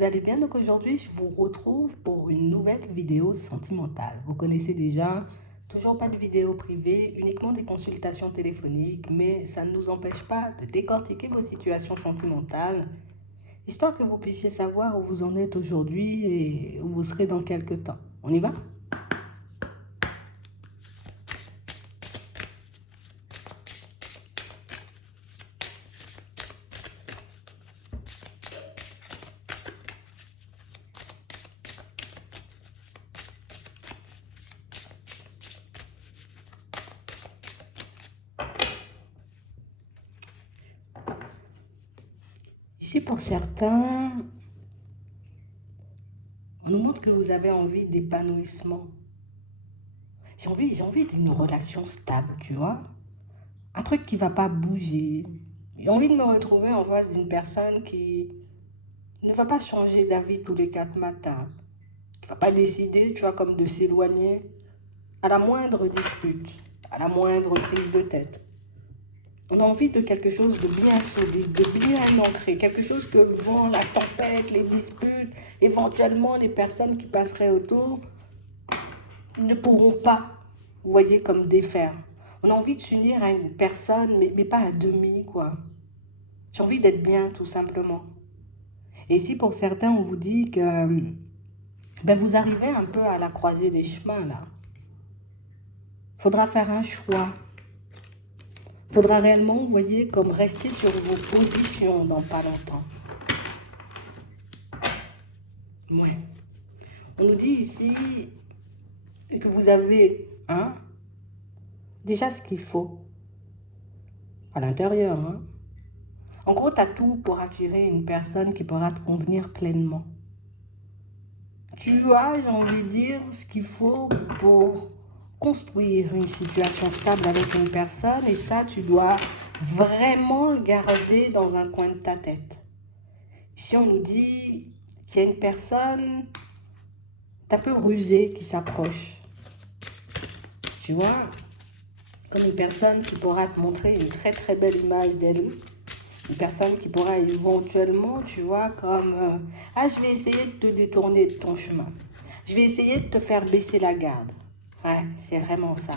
vous allez bien. Donc aujourd'hui, je vous retrouve pour une nouvelle vidéo sentimentale. Vous connaissez déjà, toujours pas de vidéo privée, uniquement des consultations téléphoniques, mais ça ne nous empêche pas de décortiquer vos situations sentimentales, histoire que vous puissiez savoir où vous en êtes aujourd'hui et où vous serez dans quelques temps. On y va? Ici, pour certains, on nous montre que vous avez envie d'épanouissement. J'ai envie d'une relation stable, tu vois. Un truc qui va pas bouger. J'ai envie de me retrouver en face d'une personne qui ne va pas changer d'avis tous les 4 matins, qui ne va pas décider, tu vois, comme de s'éloigner à la moindre dispute, à la moindre prise de tête. On a envie de quelque chose de bien solide, de bien ancré, quelque chose que le vent, la tempête, les disputes, éventuellement les personnes qui passeraient autour ne pourront pas, vous voyez, comme défaire. On a envie de s'unir à une personne, mais pas à demi, quoi. J'ai envie d'être bien, tout simplement. Et ici, pour certains, on vous dit que vous arrivez un peu à la croisée des chemins, là. Il faudra faire un choix. Il faudra réellement, vous voyez, comme rester sur vos positions dans pas longtemps. Ouais. On nous dit ici que vous avez, déjà ce qu'il faut à l'intérieur, En gros, tu as tout pour attirer une personne qui pourra te convenir pleinement. Tu as, j'ai envie de dire, ce qu'il faut pour construire une situation stable avec une personne, et ça, tu dois vraiment le garder dans un coin de ta tête. Si on nous dit qu'il y a une personne un peu rusée qui s'approche, tu vois, comme une personne qui pourra te montrer une très très belle image d'elle, une personne qui pourra éventuellement, tu vois, comme je vais essayer de te détourner de ton chemin. Je vais essayer de te faire baisser la garde. Ouais, c'est vraiment ça.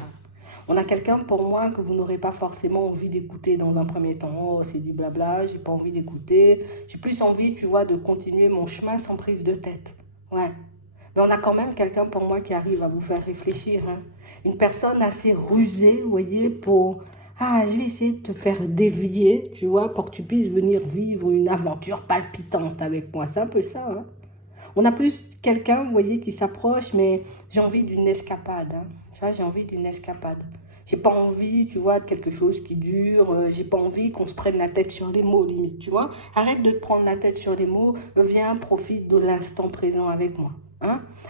On a quelqu'un pour moi que vous n'aurez pas forcément envie d'écouter dans un premier temps. Oh, c'est du blabla, j'ai pas envie d'écouter. J'ai plus envie, tu vois, de continuer mon chemin sans prise de tête. Ouais. Mais on a quand même quelqu'un pour moi qui arrive à vous faire réfléchir. Une personne assez rusée, vous voyez, pour... je vais essayer de te faire dévier, tu vois, pour que tu puisses venir vivre une aventure palpitante avec moi. C'est un peu ça, On a plus quelqu'un, vous voyez, qui s'approche, mais j'ai envie d'une escapade. Tu vois, j'ai envie d'une escapade. J'ai pas envie, tu vois, de quelque chose qui dure. J'ai pas envie qu'on se prenne la tête sur les mots, limite, tu vois. Arrête de te prendre la tête sur les mots. Viens, profite de l'instant présent avec moi.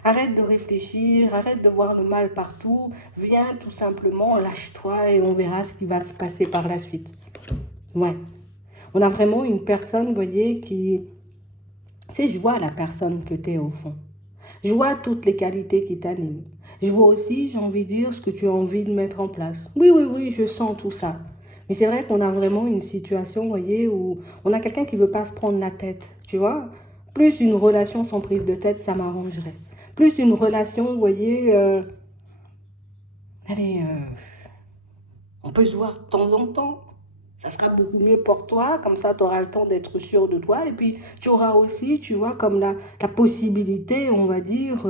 Arrête de réfléchir, arrête de voir le mal partout. Viens tout simplement, lâche-toi et on verra ce qui va se passer par la suite. Ouais. On a vraiment une personne, vous voyez, qui... Tu sais, je vois la personne que tu es au fond. Je vois toutes les qualités qui t'animent. Je vois aussi, j'ai envie de dire, ce que tu as envie de mettre en place. Oui, oui, oui, je sens tout ça. Mais c'est vrai qu'on a vraiment une situation, vous voyez, où on a quelqu'un qui ne veut pas se prendre la tête, tu vois. Plus une relation sans prise de tête, ça m'arrangerait. Plus une relation, vous voyez, on peut se voir de temps en temps. Ça sera beaucoup mieux pour toi, comme ça tu auras le temps d'être sûr de toi. Et puis tu auras aussi, tu vois, comme la possibilité, on va dire,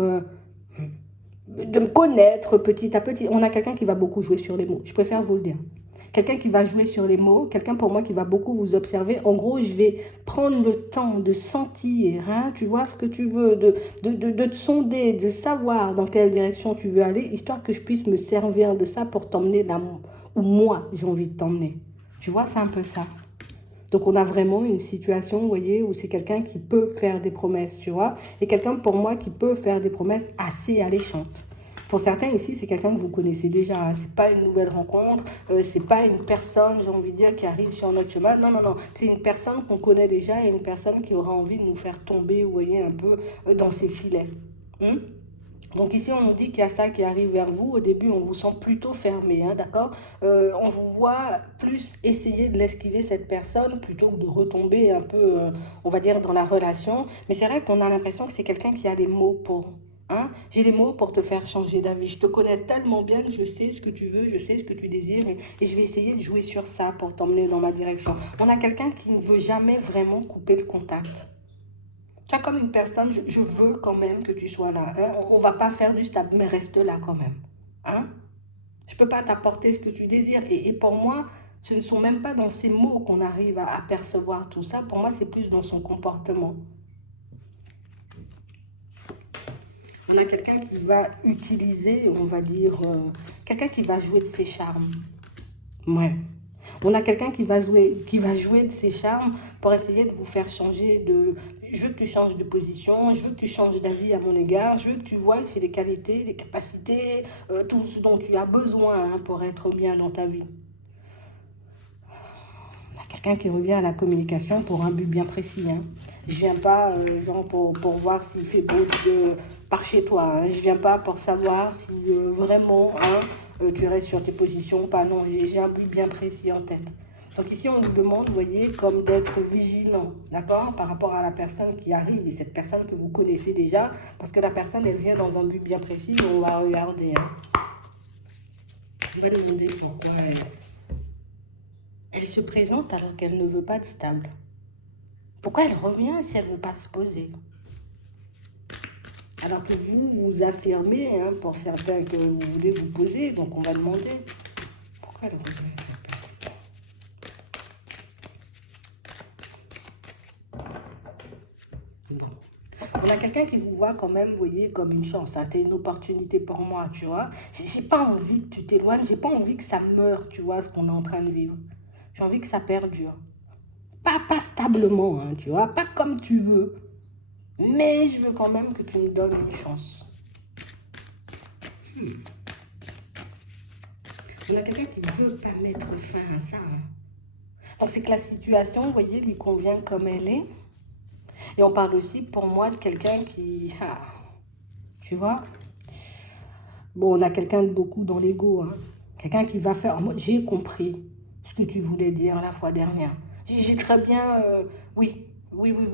de me connaître petit à petit. On a quelqu'un qui va beaucoup jouer sur les mots, je préfère vous le dire. Quelqu'un qui va jouer sur les mots, quelqu'un pour moi qui va beaucoup vous observer. En gros, je vais prendre le temps de sentir, tu vois ce que tu veux, de te sonder, de savoir dans quelle direction tu veux aller, histoire que je puisse me servir de ça pour t'emmener là où moi j'ai envie de t'emmener. Tu vois, c'est un peu ça. Donc on a vraiment une situation, vous voyez, où c'est quelqu'un qui peut faire des promesses, tu vois, et quelqu'un pour moi qui peut faire des promesses assez alléchantes. Pour certains ici, c'est quelqu'un que vous connaissez déjà. C'est pas une nouvelle rencontre, c'est pas une personne, j'ai envie de dire, qui arrive sur notre chemin. Non, non, non. C'est une personne qu'on connaît déjà et une personne qui aura envie de nous faire tomber, vous voyez, un peu dans ses filets. Donc ici, on nous dit qu'il y a ça qui arrive vers vous. Au début, on vous sent plutôt fermé, hein, d'accord? On vous voit plus essayer de l'esquiver, cette personne, plutôt que de retomber un peu, on va dire, dans la relation. Mais c'est vrai qu'on a l'impression que c'est quelqu'un qui a les mots pour... Hein? J'ai les mots pour te faire changer d'avis. Je te connais tellement bien que je sais ce que tu veux, je sais ce que tu désires et je vais essayer de jouer sur ça pour t'emmener dans ma direction. On a quelqu'un qui ne veut jamais vraiment couper le contact. Tu as comme une personne, je veux quand même que tu sois là. Hein? On ne va pas faire du stable, mais reste là quand même. Hein? Je ne peux pas t'apporter ce que tu désires. Et pour moi, ce ne sont même pas dans ces mots qu'on arrive à percevoir tout ça. Pour moi, c'est plus dans son comportement. On a quelqu'un qui va utiliser, on va dire, quelqu'un qui va jouer de ses charmes. Ouais. On a quelqu'un qui va jouer de ses charmes pour essayer de vous faire changer de... Je veux que tu changes de position, je veux que tu changes d'avis à mon égard, je veux que tu vois que j'ai les qualités, les capacités, tout ce dont tu as besoin hein, pour être bien dans ta vie. On a quelqu'un qui revient à la communication pour un but bien précis. Hein. Je viens pas genre pour voir s'il fait beau par chez toi. Hein. Je viens pas pour savoir si vraiment hein, tu restes sur tes positions ou pas. Non, j'ai un but bien précis en tête. Donc ici, on nous demande, vous voyez, comme d'être vigilant, d'accord, par rapport à la personne qui arrive et cette personne que vous connaissez déjà, parce que la personne, elle vient dans un but bien précis, on va regarder. Hein. On va demander pourquoi elle se présente alors qu'elle ne veut pas de stable. Pourquoi elle revient si elle ne veut pas se poser? Alors que vous vous affirmez, hein, pour certains, que vous voulez vous poser, donc on va demander pourquoi elle revient si elle passe. Bon. On a quelqu'un qui vous voit quand même, vous voyez, comme une chance. Hein, t'es une opportunité pour moi, tu vois. J'ai pas envie que tu t'éloignes, j'ai pas envie que ça meure, tu vois, ce qu'on est en train de vivre. J'ai envie que ça perdure. Pas stablement, hein, tu vois, pas comme tu veux. Mais je veux quand même que tu me donnes une chance. On a quelqu'un qui ne veut pas mettre fin à ça. Hein. Donc c'est que la situation, vous voyez, lui convient comme elle est. Et on parle aussi pour moi de quelqu'un qui... Ah, tu vois. Bon, on a quelqu'un de beaucoup dans l'ego. Hein. Quelqu'un qui va faire... J'ai compris ce que tu voulais dire la fois dernière. J'ai très bien... Oui,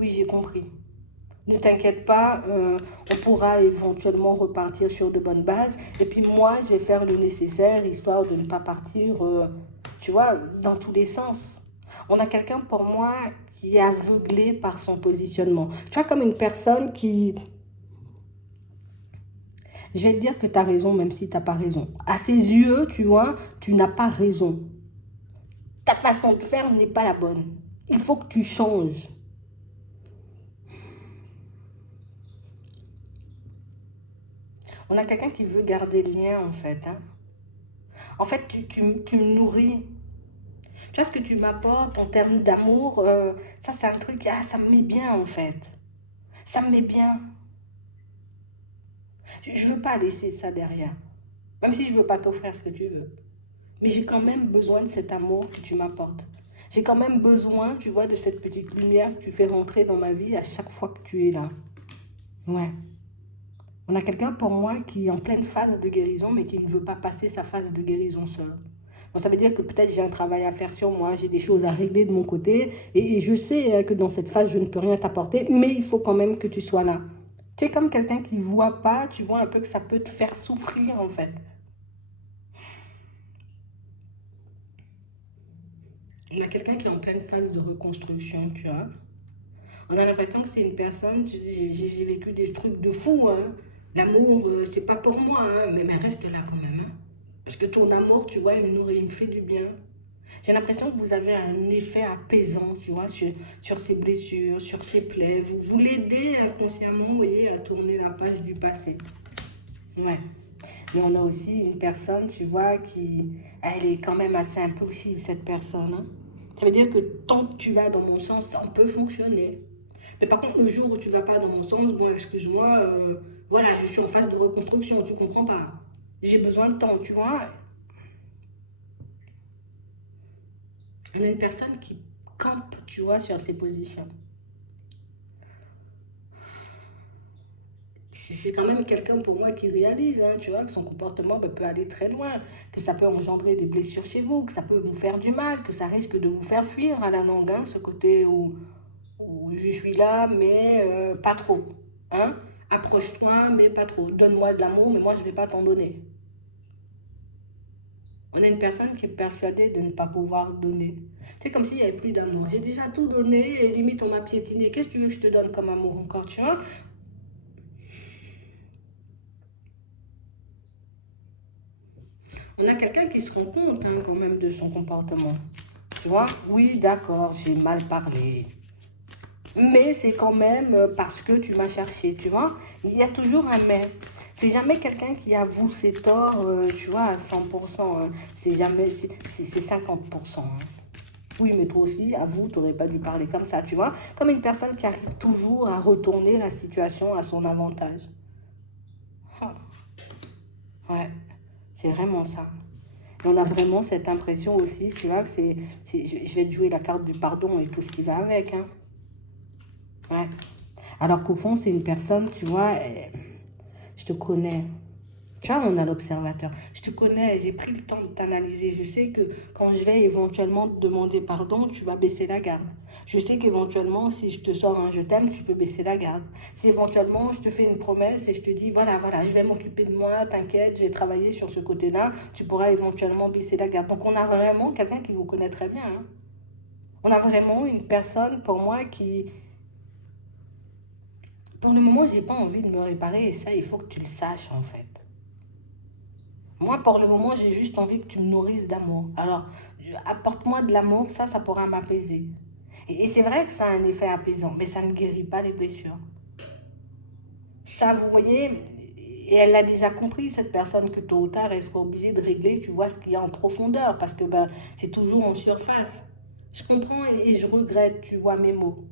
j'ai compris. Ne t'inquiète pas, on pourra éventuellement repartir sur de bonnes bases. Et puis moi, je vais faire le nécessaire, histoire de ne pas partir, tu vois, dans tous les sens. On a quelqu'un pour moi qui est aveuglé par son positionnement. Tu vois, comme une personne qui... Je vais te dire que tu as raison, même si tu n'as pas raison. À ses yeux, tu vois, tu n'as pas raison. Ta façon de faire n'est pas la bonne. Il faut que tu changes. On a quelqu'un qui veut garder le lien, en fait. Hein. En fait, tu me nourris. Tu vois ce que tu m'apportes en termes d'amour, ça c'est un truc, ah, ça me met bien en fait. Ça me met bien. Je ne veux pas laisser ça derrière. Même si je ne veux pas t'offrir ce que tu veux. Mais j'ai quand même besoin de cet amour que tu m'apportes. J'ai quand même besoin, tu vois, de cette petite lumière que tu fais rentrer dans ma vie à chaque fois que tu es là. Ouais. On a quelqu'un pour moi qui est en pleine phase de guérison, mais qui ne veut pas passer sa phase de guérison seul. Donc ça veut dire que peut-être j'ai un travail à faire sur moi, j'ai des choses à régler de mon côté, et je sais que dans cette phase, je ne peux rien t'apporter, mais il faut quand même que tu sois là. Tu es comme quelqu'un qui ne voit pas, tu vois un peu que ça peut te faire souffrir en fait. On a quelqu'un qui est en pleine phase de reconstruction, tu vois. On a l'impression que c'est une personne, j'ai vécu des trucs de fou, hein. L'amour, c'est pas pour moi, hein, mais reste là quand même. Hein. Parce que ton amour, tu vois, il me nourrit, il me fait du bien. J'ai l'impression que vous avez un effet apaisant, tu vois, sur ses blessures, sur ses plaies. Vous l'aidez inconsciemment, vous voyez, à tourner la page du passé. Ouais. Mais on a aussi une personne, tu vois, qui... Elle est quand même assez impulsive, cette personne. Hein. Ça veut dire que tant que tu vas dans mon sens, on peut fonctionner. Mais par contre, le jour où tu ne vas pas dans mon sens, bon, excuse-moi, voilà, je suis en phase de reconstruction, tu comprends pas. J'ai besoin de temps, tu vois. On a une personne qui campe, tu vois, sur ses positions. C'est quand même quelqu'un pour moi qui réalise, hein, tu vois, que son comportement peut aller très loin, que ça peut engendrer des blessures chez vous, que ça peut vous faire du mal, que ça risque de vous faire fuir à la longue, hein, ce côté où je suis là, mais pas trop. Hein? Approche-toi, mais pas trop. Donne-moi de l'amour, mais moi, je ne vais pas t'en donner. On a une personne qui est persuadée de ne pas pouvoir donner. C'est comme s'il n'y avait plus d'amour. J'ai déjà tout donné et limite on m'a piétiné. Qu'est-ce que tu veux que je te donne comme amour encore, tu vois? On a quelqu'un qui se rend compte hein, quand même de son comportement. Tu vois? Oui, d'accord, j'ai mal parlé. Mais c'est quand même parce que tu m'as cherché, tu vois? Il y a toujours un mais. C'est jamais quelqu'un qui avoue ses torts, tu vois, à 100%. Hein. C'est jamais, c'est 50%. Hein. Oui, mais toi aussi, avoue, tu n'aurais pas dû parler comme ça, tu vois? Comme une personne qui arrive toujours à retourner la situation à son avantage. Ah, ouais, c'est vraiment ça. Et on a vraiment cette impression aussi, tu vois, que je vais te jouer la carte du pardon et tout ce qui va avec, hein. Ouais. Alors qu'au fond, c'est une personne, tu vois, je te connais. Tu vois, on a l'observateur. Je te connais, j'ai pris le temps de t'analyser. Je sais que quand je vais éventuellement te demander pardon, tu vas baisser la garde. Je sais qu'éventuellement, si je te sors un je t'aime, tu peux baisser la garde. Si éventuellement, je te fais une promesse et je te dis, voilà, voilà, je vais m'occuper de moi, t'inquiète, je vais travailler sur ce côté-là, tu pourras éventuellement baisser la garde. Donc, on a vraiment quelqu'un qui vous connaît très bien. Hein. On a vraiment une personne, pour moi, qui... Pour le moment, j'ai pas envie de me réparer et ça, il faut que tu le saches, en fait. Moi, pour le moment, j'ai juste envie que tu me nourrisses d'amour. Alors, apporte-moi de l'amour, ça pourra m'apaiser. Et c'est vrai que ça a un effet apaisant, mais ça ne guérit pas les blessures. Ça, vous voyez, et elle a déjà compris, cette personne, que tôt ou tard, elle sera obligée de régler, tu vois, ce qu'il y a en profondeur, parce que ben, c'est toujours en surface. Je comprends et je regrette, tu vois, mes mots.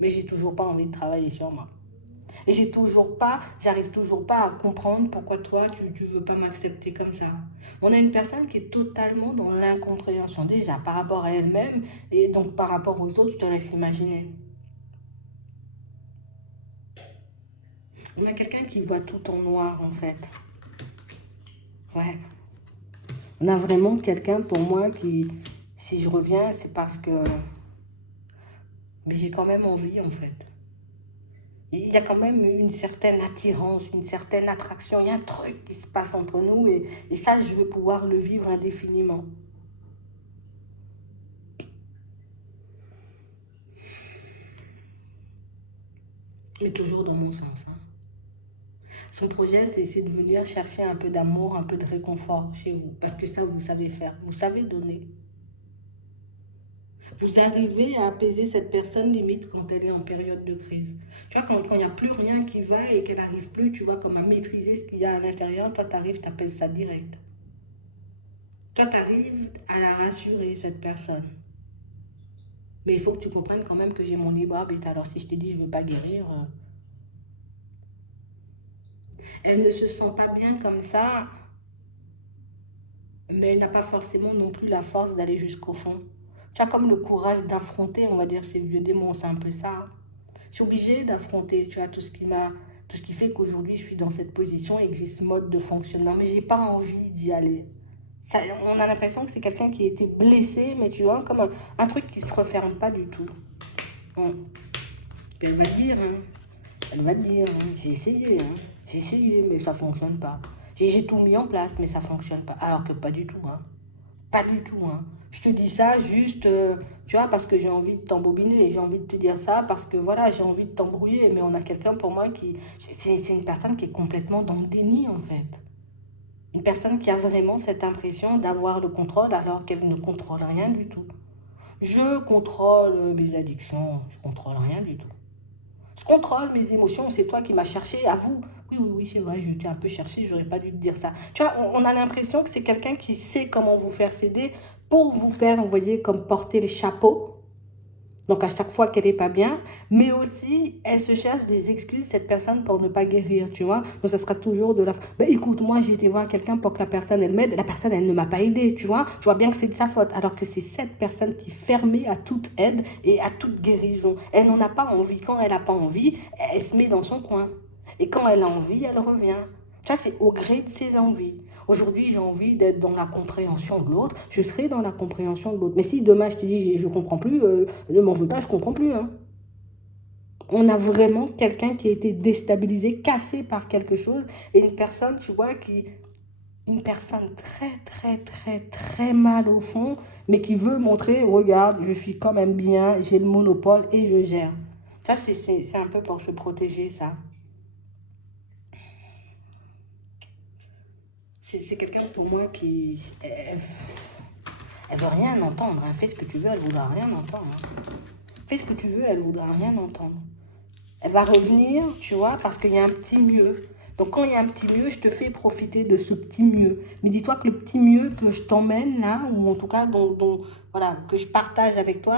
Mais j'ai toujours pas envie de travailler sur moi. Et j'arrive toujours pas à comprendre pourquoi toi, tu veux pas m'accepter comme ça. On a une personne qui est totalement dans l'incompréhension, déjà par rapport à elle-même, et donc par rapport aux autres, je te laisse imaginer. On a quelqu'un qui voit tout en noir, en fait. Ouais. On a vraiment quelqu'un, pour moi, qui, si je reviens, c'est parce que mais j'ai quand même envie, en fait. Il y a quand même une certaine attirance, une certaine attraction. Il y a un truc qui se passe entre nous et ça, je veux pouvoir le vivre indéfiniment. Mais toujours dans mon sens. Hein. Son projet, c'est de venir chercher un peu d'amour, un peu de réconfort chez vous. Parce que ça, vous savez faire. Vous savez donner. Vous arrivez à apaiser cette personne limite quand elle est en période de crise. Tu vois, quand il n'y a plus rien qui va et qu'elle n'arrive plus, tu vois, comme à maîtriser ce qu'il y a à l'intérieur, toi, tu arrives, tu apaises ça direct. Toi, tu arrives à la rassurer, cette personne. Mais il faut que tu comprennes quand même que j'ai mon libre arbitre. Alors, si je te dis je ne veux pas guérir, elle ne se sent pas bien comme ça, mais elle n'a pas forcément non plus la force d'aller jusqu'au fond. Tu as comme le courage d'affronter, on va dire, ces vieux démons, c'est un peu ça. Je suis obligée d'affronter, tu vois, tout ce qui fait qu'aujourd'hui je suis dans cette position et que j'ai ce mode de fonctionnement, mais j'ai pas envie d'y aller. Ça, on a l'impression que c'est quelqu'un qui a été blessé, mais tu vois, comme un truc qui se referme pas du tout. Bon. Elle va dire, hein, elle va dire, hein, j'ai essayé, mais ça fonctionne pas. J'ai tout mis en place, mais ça fonctionne pas. Alors que pas du tout, hein. Pas du tout, hein. Je te dis ça juste, tu vois, parce que j'ai envie de t'embobiner, j'ai envie de te dire ça parce que voilà, j'ai envie de t'embrouiller, mais on a quelqu'un pour moi qui, c'est une personne qui est complètement dans le déni en fait. Une personne qui a vraiment cette impression d'avoir le contrôle alors qu'elle ne contrôle rien du tout. Je contrôle mes addictions, je contrôle rien du tout. Je contrôle mes émotions, c'est toi qui m'as cherché, avoue. Oui, oui, oui, c'est vrai, je t'ai un peu cherché, j'aurais pas dû te dire ça. Tu vois, on a l'impression que c'est quelqu'un qui sait comment vous faire céder pour vous faire, vous voyez, comme porter le chapeau. Donc, à chaque fois qu'elle n'est pas bien, mais aussi, elle se cherche des excuses, cette personne, pour ne pas guérir, tu vois. Donc, ça sera toujours de la... Ben, écoute, moi, j'ai été voir quelqu'un pour que la personne, elle m'aide. La personne, elle ne m'a pas aidé, tu vois. Je vois bien que c'est de sa faute, alors que c'est cette personne qui est fermée à toute aide et à toute guérison. Elle n'en a pas envie. Quand elle n'a pas envie, elle se met dans son coin. Et quand elle a envie, elle revient. Ça, c'est au gré de ses envies. Aujourd'hui, j'ai envie d'être dans la compréhension de l'autre, je serai dans la compréhension de l'autre. Mais si demain, je te dis, je ne comprends plus, ne m'en veux pas, je ne comprends plus. Hein. On a vraiment quelqu'un qui a été déstabilisé, cassé par quelque chose, et une personne, tu vois, une personne très, très, très, très mal au fond, mais qui veut montrer, regarde, je suis quand même bien, j'ai le monopole et je gère. Ça, c'est un peu pour se protéger, ça. C'est quelqu'un pour moi qui... Elle veut rien entendre. Hein. Fais ce que tu veux, elle voudra rien entendre. Hein. Fais ce que tu veux, elle voudra rien entendre. Elle va revenir, tu vois, parce qu'il y a un petit mieux. Donc quand il y a un petit mieux, je te fais profiter de ce petit mieux. Mais dis-toi que le petit mieux que je t'emmène là, ou en tout cas voilà, que je partage avec toi,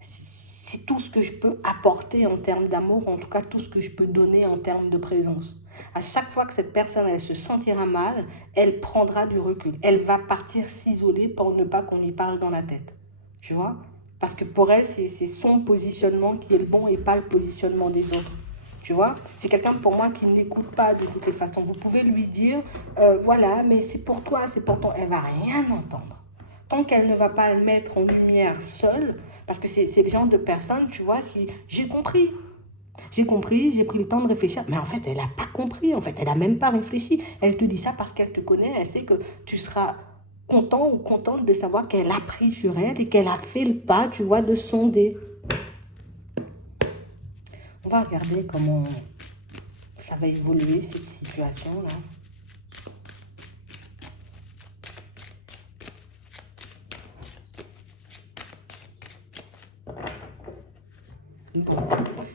c'est tout ce que je peux apporter en termes d'amour, en tout cas tout ce que je peux donner en termes de présence. À chaque fois que cette personne, elle se sentira mal, elle prendra du recul. Elle va partir s'isoler pour ne pas qu'on lui parle dans la tête. Tu vois? Parce que pour elle, c'est son positionnement qui est le bon et pas le positionnement des autres. Tu vois? C'est quelqu'un pour moi qui n'écoute pas de toutes les façons. Vous pouvez lui dire, voilà, mais c'est pour toi, c'est pour toi. Elle va rien entendre. Tant qu'elle ne va pas le mettre en lumière seule, parce que c'est le genre de personne, tu vois, qui, j'ai compris, j'ai pris le temps de réfléchir. Mais en fait, elle n'a pas compris. En fait, elle n'a même pas réfléchi. Elle te dit ça parce qu'elle te connaît. Elle sait que tu seras content ou contente de savoir qu'elle a pris sur elle et qu'elle a fait le pas, tu vois, de sonder. On va regarder comment ça va évoluer, cette situation-là.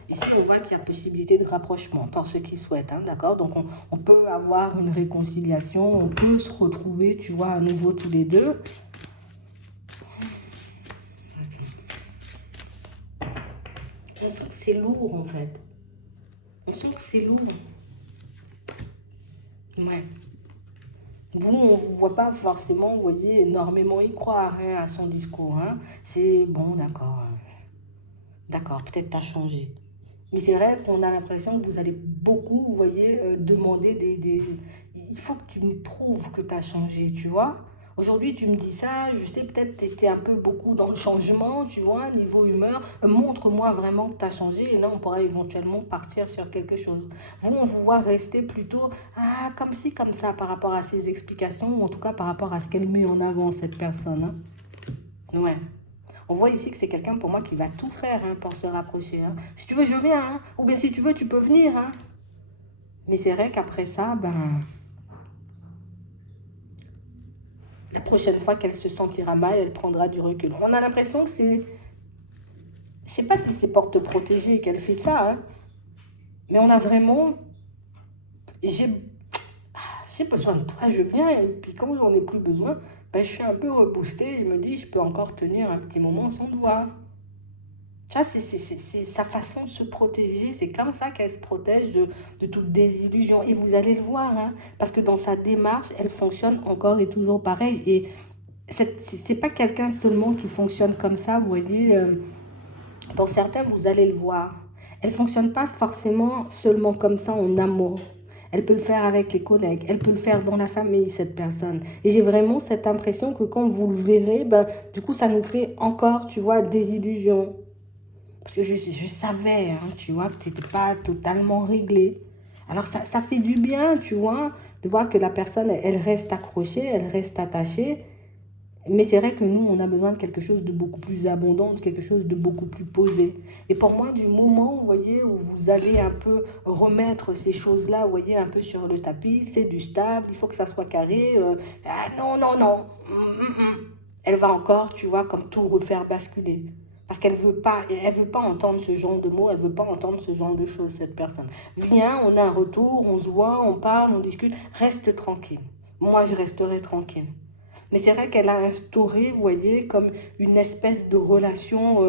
Ici, on voit qu'il y a possibilité de rapprochement pour ceux qui souhaitent, hein, d'accord? Donc, on peut avoir une réconciliation, on peut se retrouver, tu vois, à nouveau tous les deux. On sent que c'est lourd, en fait. On sent que c'est lourd. Ouais. Vous, on ne vous voit pas forcément, vous voyez, énormément y croire hein, à son discours. Hein. C'est bon, d'accord. D'accord, peut-être tu as changé. Mais c'est vrai qu'on a l'impression que vous allez beaucoup, vous voyez, demander des... Il faut que tu me prouves que tu as changé, tu vois. Aujourd'hui, tu me dis ça, je sais peut-être que tu étais un peu beaucoup dans le changement, tu vois, niveau humeur. Montre-moi vraiment que tu as changé et là, on pourra éventuellement partir sur quelque chose. Vous, on vous voit rester plutôt, ah, comme ci, comme ça, par rapport à ses explications, ou en tout cas par rapport à ce qu'elle met en avant, cette personne. Hein. Ouais. On voit ici que c'est quelqu'un pour moi qui va tout faire hein, pour se rapprocher. Hein. Si tu veux, je viens. Hein. Ou bien si tu veux, tu peux venir. Hein. Mais c'est vrai qu'après ça, la prochaine fois qu'elle se sentira mal, elle prendra du recul. On a l'impression que c'est... Je sais pas si c'est pour te protéger qu'elle fait ça. Hein. Mais on a vraiment... J'ai besoin de toi, je viens. Et puis quand on n'est plus besoin, je suis un peu repoussée. Je me dis, je peux encore tenir un petit moment sans te voir. Ça, c'est sa façon de se protéger. C'est comme ça qu'elle se protège de toute désillusion. Et vous allez le voir, hein, parce que dans sa démarche, elle fonctionne encore et toujours pareil. Et c'est pas quelqu'un seulement qui fonctionne comme ça, vous voyez. Pour certains, vous allez le voir. Elle fonctionne pas forcément seulement comme ça en amour. Elle peut le faire avec les collègues, elle peut le faire dans la famille, cette personne. Et j'ai vraiment cette impression que quand vous le verrez, du coup, ça nous fait encore, tu vois, des illusions. Parce que je savais, hein, tu vois, que tu n'étais pas totalement réglé. Alors ça fait du bien, tu vois, de voir que la personne, elle reste accrochée, elle reste attachée. Mais c'est vrai que nous, on a besoin de quelque chose de beaucoup plus abondant, de quelque chose de beaucoup plus posé. Et pour moi, du moment, vous voyez, où vous allez un peu remettre ces choses-là, vous voyez, un peu sur le tapis, c'est du stable, il faut que ça soit carré. Ah non, non, non. Elle va encore, tu vois, comme tout refaire basculer. Parce qu'elle veut pas entendre ce genre de mots, elle veut pas entendre ce genre de choses, cette personne. Viens, on a un retour, on se voit, on parle, on discute, reste tranquille. Moi, je resterai tranquille. Mais c'est vrai qu'elle a instauré, vous voyez, comme une espèce de relation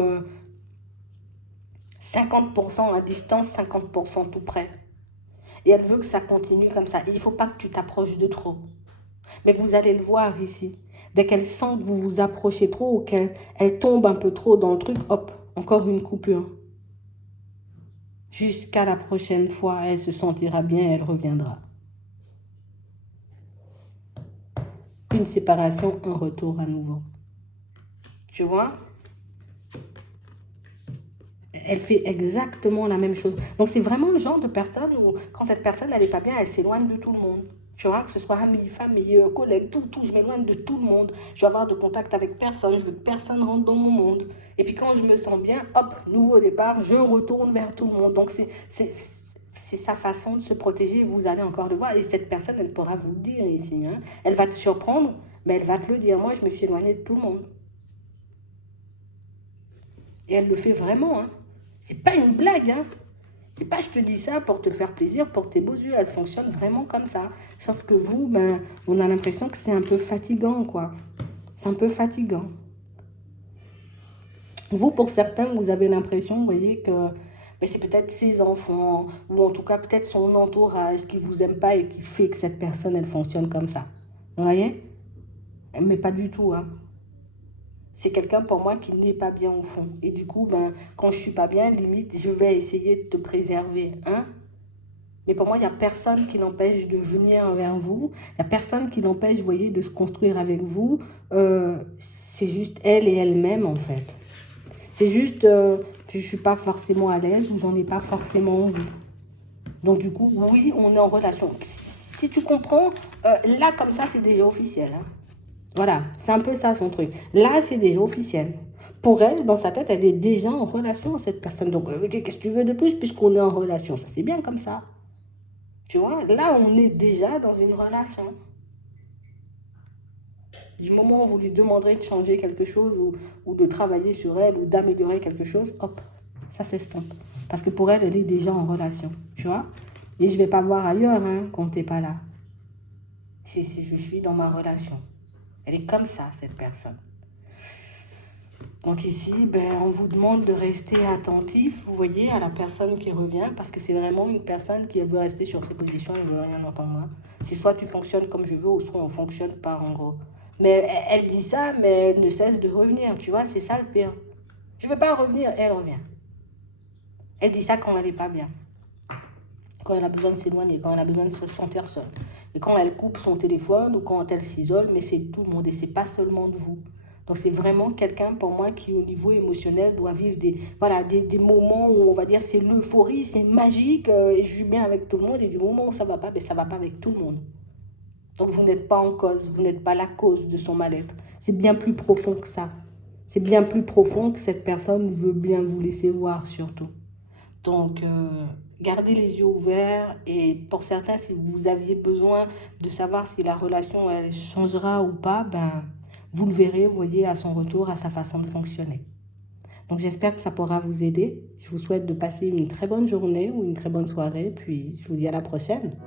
50% à distance, 50% tout près. Et elle veut que ça continue comme ça. Et il ne faut pas que tu t'approches de trop. Mais vous allez le voir ici. Dès qu'elle sent que vous vous approchez trop ou qu'elle tombe un peu trop dans le truc, hop, encore une coupure. Jusqu'à la prochaine fois, elle se sentira bien et elle reviendra. Une séparation, un retour à nouveau. Tu vois? Elle fait exactement la même chose. Donc, c'est vraiment le genre de personne où, quand cette personne, elle n'est pas bien, elle s'éloigne de tout le monde. Tu vois, que ce soit amis, famille, collègues, tout, je m'éloigne de tout le monde. Je veux avoir de contact avec personne, je veux que personne rentre dans mon monde. Et puis quand je me sens bien, hop, nouveau départ, je retourne vers tout le monde. Donc c'est sa façon de se protéger, vous allez encore le voir. Et cette personne, elle pourra vous le dire ici. Hein. Elle va te surprendre, mais elle va te le dire. Moi, je me suis éloignée de tout le monde. Et elle le fait vraiment. Hein. C'est pas une blague. Hein. C'est pas je te dis ça pour te faire plaisir, pour tes beaux yeux. Elle fonctionne vraiment comme ça. Sauf que vous, ben, on a l'impression que c'est un peu fatigant, quoi. C'est un peu fatigant. Vous, pour certains, vous avez l'impression, vous voyez, que ben, c'est peut-être ses enfants, ou en tout cas peut-être son entourage qui vous aime pas et qui fait que cette personne, elle fonctionne comme ça. Vous voyez? Mais pas du tout, hein. C'est quelqu'un pour moi qui n'est pas bien au fond. Et du coup, ben, quand je suis pas bien, limite, je vais essayer de te préserver, hein. Mais pour moi, il n'y a personne qui l'empêche de venir vers vous. Il n'y a personne qui l'empêche, vous voyez, de se construire avec vous. C'est juste elle et elle-même, en fait. C'est juste, je ne suis pas forcément à l'aise ou j'en ai pas forcément envie. Donc du coup, oui, on est en relation. Si tu comprends, là, comme ça, c'est déjà officiel. Hein. Voilà, c'est un peu ça son truc. Là, c'est déjà officiel. Pour elle, dans sa tête, elle est déjà en relation, cette personne. Donc, qu'est-ce que tu veux de plus puisqu'on est en relation? Ça, c'est bien comme ça. Tu vois, là, on est déjà dans une relation. Du moment où vous lui demanderez de changer quelque chose ou de travailler sur elle ou d'améliorer quelque chose, hop, ça s'estompe. Parce que pour elle, elle est déjà en relation, tu vois. Et je ne vais pas voir ailleurs hein, quand tu n'es pas là. Si je suis dans ma relation. Elle est comme ça, cette personne. Donc ici, ben, on vous demande de rester attentif, vous voyez, à la personne qui revient, parce que c'est vraiment une personne qui veut rester sur ses positions, elle ne veut rien entendre. Hein. C'est soit tu fonctionnes comme je veux, ou soit on ne fonctionne pas, en gros. Mais elle dit ça, mais elle ne cesse de revenir, tu vois, c'est ça le pire. Je ne veux pas revenir, elle revient. Elle dit ça quand elle n'est pas bien. Quand elle a besoin de s'éloigner, quand elle a besoin de se sentir seule. Et quand elle coupe son téléphone ou quand elle s'isole, mais c'est tout le monde et c'est pas seulement de vous. Donc c'est vraiment quelqu'un pour moi qui au niveau émotionnel doit vivre des moments où on va dire c'est l'euphorie, c'est magique et je suis bien avec tout le monde et du moment où ça va pas, ben ça va pas avec tout le monde. Donc vous n'êtes pas en cause, vous n'êtes pas la cause de son mal-être. C'est bien plus profond que ça. C'est bien plus profond que cette personne veut bien vous laisser voir surtout. Donc, gardez les yeux ouverts et pour certains, si vous aviez besoin de savoir si la relation elle changera ou pas, ben, vous le verrez, vous voyez, à son retour, à sa façon de fonctionner. Donc, j'espère que ça pourra vous aider. Je vous souhaite de passer une très bonne journée ou une très bonne soirée, puis je vous dis à la prochaine.